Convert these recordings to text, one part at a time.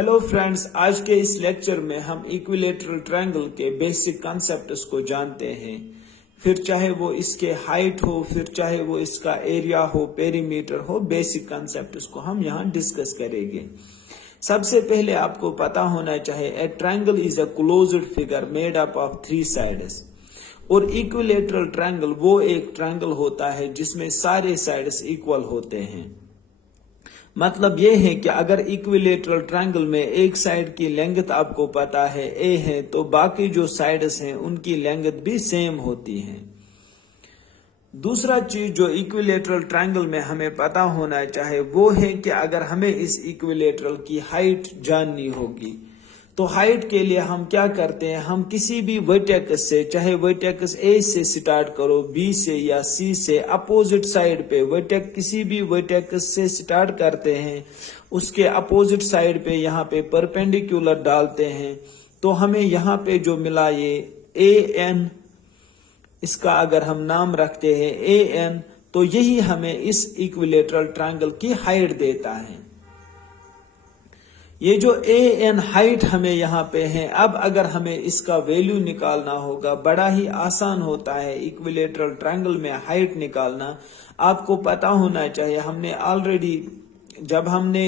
Hello friends, आज के इस लेक्चर में हम इक्विलेटरल ट्रायंगल के बेसिक कॉन्सेप्ट्स को जानते हैं। फिर चाहे वो इसके हाइट हो, फिर चाहे वो इसका एरिया हो, पेरीमीटर हो, बेसिक कॉन्सेप्ट्स को हम यहाँ डिस्कस करेंगे। सबसे पहले आपको पता होना चाहिए ए triangle is a closed figure made up of 3 sides. और इक्विलेटरल ट्रायंगल वो एक ट्रायंगल होता है जिसमें सारे साइड्स इक्वल होते हैं। मतलब ये है कि अगर इक्विलेटरल ट्रायंगल में एक साइड की लेंथ आपको पता है ए है, तो बाकी जो साइड्स हैं उनकी लेंथ भी सेम होती है। दूसरा चीज जो इक्विलेटरल ट्रायंगल में हमें पता होना चाहिए वो है कि अगर हमें इस इक्विलेटरल की हाइट जाननी होगी तो हाइट के लिए हम क्या करते हैं, हम किसी भी वर्टेक्स से, चाहे वर्टेक्स ए से स्टार्ट करो, बी से या सी से, अपोजिट साइड पे वर्टेक्स किसी भी वर्टेक्स से स्टार्ट करते हैं, उसके अपोजिट साइड पे यहाँ पे परपेंडिकुलर डालते हैं, तो हमें यहाँ पे जो मिला ये ए एन, इसका अगर हम नाम रखते हैं ए एन, तो यही हमें इस इक्विलेटरल ट्रायंगल की हाइट देता है। ये जो ए एन हाइट हमें यहाँ पे है, अब अगर हमें इसका वैल्यू निकालना होगा, बड़ा ही आसान होता है इक्विलेटरल ट्रायंगल में हाइट निकालना। आपको पता होना चाहिए, हमने ऑलरेडी जब हमने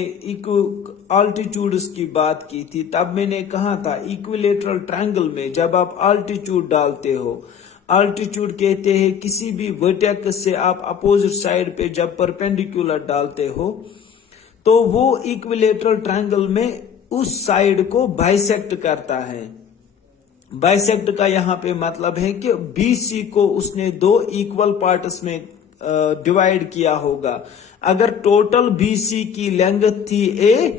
ऑल्टीट्यूड्स की बात की थी तब मैंने कहा था इक्विलेटरल ट्रायंगल में जब आप ऑल्टीट्यूड डालते हो, ऑल्टीट्यूड कहते हैं किसी भी वर्टेक्स से आप अपोजिट साइड पे जब परपेंडिकुलर डालते हो तो वो इक्विलेटरल ट्रायंगल में उस साइड को बाइसेक्ट करता है। बाइसेक्ट का यहाँ पे मतलब है कि बीसी को उसने 2 इक्वल पार्ट्स में डिवाइड किया होगा। अगर टोटल बीसी की लेंथ थी ए,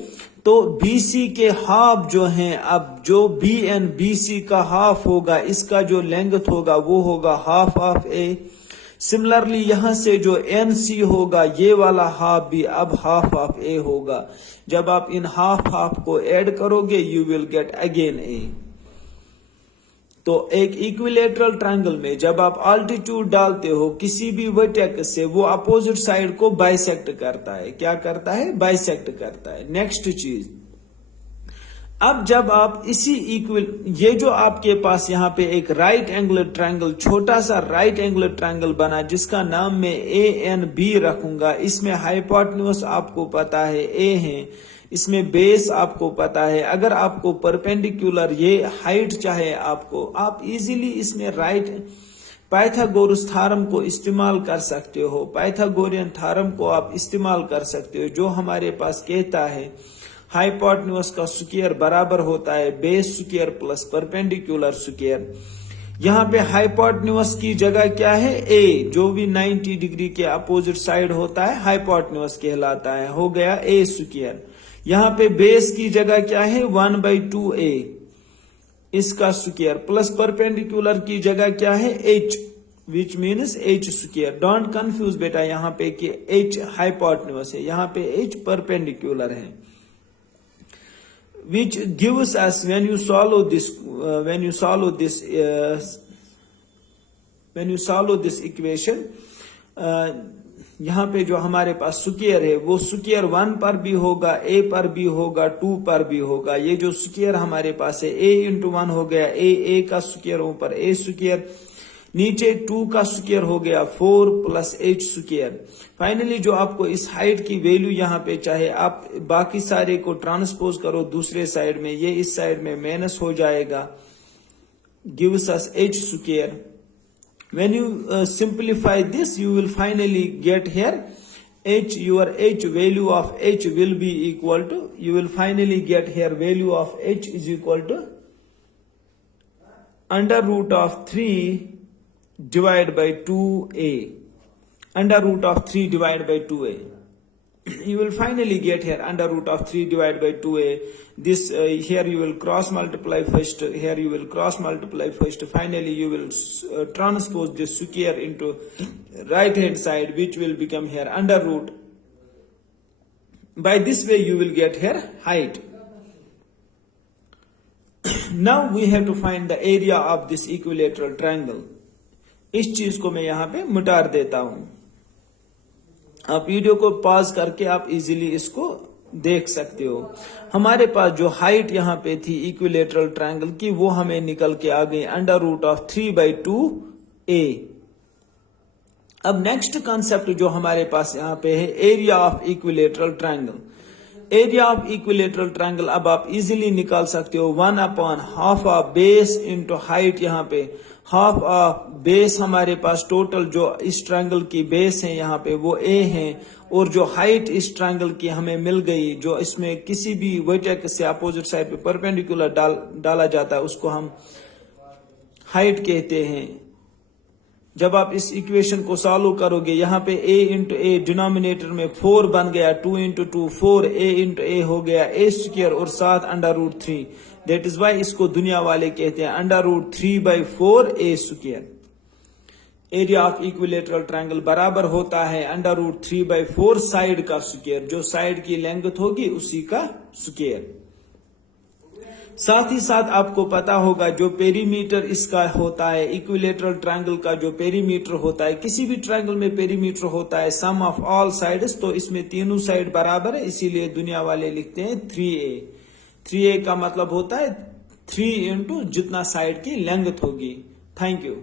तो बीसी के हाफ जो हैं, अब जो बी एन बीसी का हाफ होगा, इसका जो लेंथ होगा वो होगा हाफ ऑफ ए। सिमिलरली यहां से जो एन सी होगा, ये वाला हाफ भी अब हाफ ऑफ ए होगा। जब आप इन हाफ को ऐड करोगे यू विल गेट अगेन ए। तो एक इक्विलेटरल ट्रायंगल में जब आप ऑल्टीट्यूड डालते हो किसी भी वर्टेक्स से, वो अपोजिट साइड को बाइसेक्ट करता है। क्या करता है? बाइसेक्ट करता है। नेक्स्ट चीज, अब जब आप ये जो आपके पास यहाँ पे एक राइट एंगल ट्रायंगल, छोटा सा राइट एंगल ट्रायंगल बना जिसका नाम मैं ए एन बी रखूंगा, इसमें हाइपोटेन्यूज आपको पता है ए है, इसमें बेस आपको पता है। अगर आपको परपेंडिकुलर ये हाइट चाहे आपको, आप इजीली इसमें राइट पाइथागोरस थ्योरम को इस्तेमाल कर सकते हो। पाइथागोरियन थ्योरम को आप इस्तेमाल कर सकते हो, जो हमारे पास कहता है हाइपोटेन्यूज का स्क्वायर बराबर होता है base square plus perpendicular square. यहाँ पे हाइपोटेन्यूज की जगह क्या है? ए, जो भी 90 डिग्री के अपोजिट साइड होता है हाइपोटेन्यूज कहलाता है, हो गया ए स्क्वायर। यहाँ पे बेस की जगह क्या है? 1/2a, इसका स्क्वायर, प्लस परपेंडिकुलर की जगह क्या है? h, which means h square. Don't confuse बेटा यहाँ पे कि h हाइपोटेन्यूज है, यहाँ पे h परपेंडिकुलर है। Which gives us when you solve this equation, यहाँ पे जो हमारे पास स्क्वायर है वो स्क्वायर 1 पर भी होगा, a पर भी होगा, 2 पर भी होगा। ये जो स्क्वायर हमारे पास है a इंटू 1 हो गया a का स्क्वायर, ऊपर a स्क्वायर, नीचे 2 का स्क्वायर हो गया 4 प्लस h स्क्वायर। फाइनली जो आपको इस हाइट की वैल्यू यहाँ पे चाहे, आप बाकी सारे को ट्रांसपोज करो दूसरे साइड में, ये इस साइड में माइनस हो जाएगा, gives us h square. When you simplify this you will finally get here h, your h value of h will be equal to, you will finally get here value of h is equal to under root of 3 divided by 2a, under root of 3 divided by 2a. You will finally get here under root of 3 divided by 2a. This here you will cross multiply first, here you will cross multiply first. Finally you will transpose this square into right hand side, which will become here under root. By this way you will get here height. Now we have to find the area of this equilateral triangle. इस चीज को मैं यहाँ पे मिटा देता हूं। आप वीडियो को पॉज करके आप इजीली इसको देख सकते हो। हमारे पास जो हाइट यहाँ पे थी इक्विलेटरल ट्रायंगल की वो हमें निकल के आ गई √3/2a। अब नेक्स्ट कॉन्सेप्ट जो हमारे पास यहाँ पे है area of equilateral triangle. Area of equilateral triangle अब आप इजीली निकाल सकते हो 1/½ ऑफ बेस इंटू हाइट। यहाँ पे हाफ ऑफ बेस हमारे पास टोटल जो इस ट्रायंगल की बेस है यहाँ पे वो a है, और जो हाइट इस ट्रायंगल की हमें मिल गई जो इसमें किसी भी वर्टेक्स से अपोजिट साइड पे परपेंडिकुलर डाला जाता है उसको हम हाइट कहते हैं। जब आप इस इक्वेशन को सॉल्व करोगे यहाँ पे a इंटू ए डिनोमिनेटर में 4 बन गया, 2 इंटू 2 4, a इंटू ए हो गया a² और साथ √3। दैट इज वाई इसको दुनिया वाले कहते हैं √3/4a²। Area of equilateral triangle बराबर होता है √3/4 साइड का स्क्वायर, जो साइड की लेंथ होगी उसी का स्क्वायर। साथ ही साथ आपको पता होगा जो पेरीमीटर इसका होता है इक्विलेटरल ट्रायंगल का, जो पेरीमीटर होता है किसी भी ट्रायंगल में पेरीमीटर होता है सम ऑफ ऑल साइड्स, तो इसमें तीनों साइड बराबर है इसीलिए दुनिया वाले लिखते हैं 3a। 3a का मतलब होता है 3 इंटू जितना साइड की लेंथ होगी। Thank you.